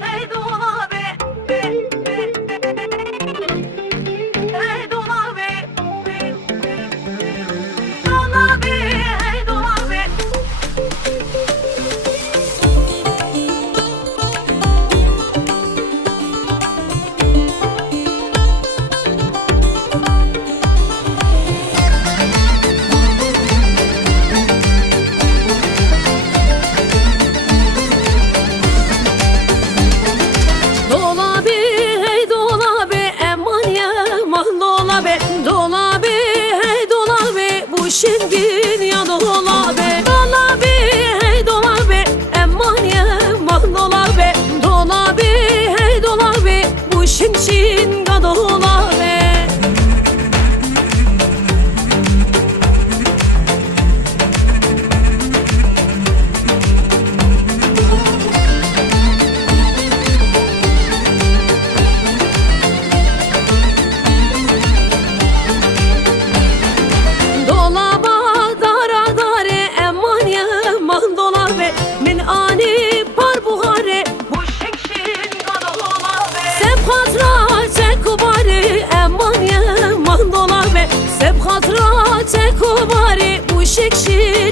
hey dolabı, hey dolabı, dolabı, hey dolabı. Dolabı, hey dolabı, aman yaman dolabı. Dolabı, hey dolabı, bu şengin ya dolabı. Dolabı, hey dolabı, aman yaman dolabı. Dolabı, hey dolabı, bu şengin ya dolabı. Dolaba dara dare aman yaman dolabı. Min ani par buhare bu şekşin dolabı. Seb hatra çekubari aman yaman dolabı. Seb hatra çekubari bu şekşin